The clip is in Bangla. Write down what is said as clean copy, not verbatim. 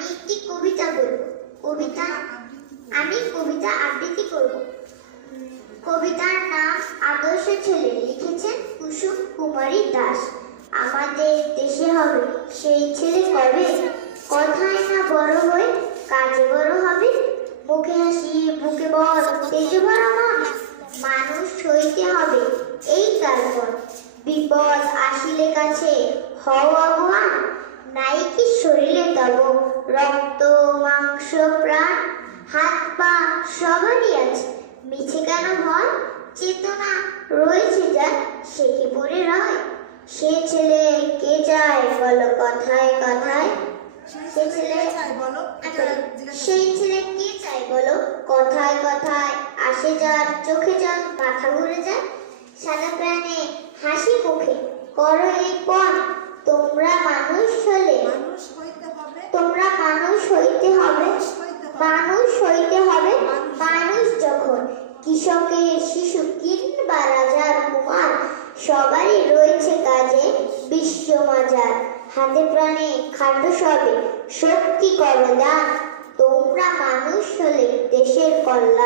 আমি একটি কবিতা বলবো। আমি কবিতা আবৃত্তি করব। কবিতার নাম আদর্শ ছেলে, লিখেছেন কুসুম কুমারী দাস। আমাদের দেশে হবে সেই ছেলে কবে, কথায় না বড় হয়ে কাজে বড় হবে। মুখে হাসি বুকে বল তেজে ভরা মন, মানুষ হইতে হবে এই তারপর। বিপদ আসিলে কাছে হও আগুয়ান, নাই কি শরীরে তব রক্ত মাংস প্রাণ। হাত পা সবারই আছে, মিছে কেন ভয়, চেতনা রয়েছে যার সে কি পড়ে রয়। সে ছেলে কে চায় বলো কথায় কথায়, সেই ছেলে কে চায় বলো কথায় কথায়। আসে যার চোখে জল মাথা ঘুরে যায়, সাদা প্রাণে হাসি মুখে করো এই পণ। তোমরা মানুষ হলে তোমরা মানুষ হইতে হবে, মানুষ যখন কৃষকের শিশু কিংবা রাজার কুমার, সবারই রয়েছে কাজে বিশ্ব মাজার। হাতে প্রাণে খাদ্য সবে শক্তি করো দান, তোমরা মানুষ হলে দেশের কল্যাণ।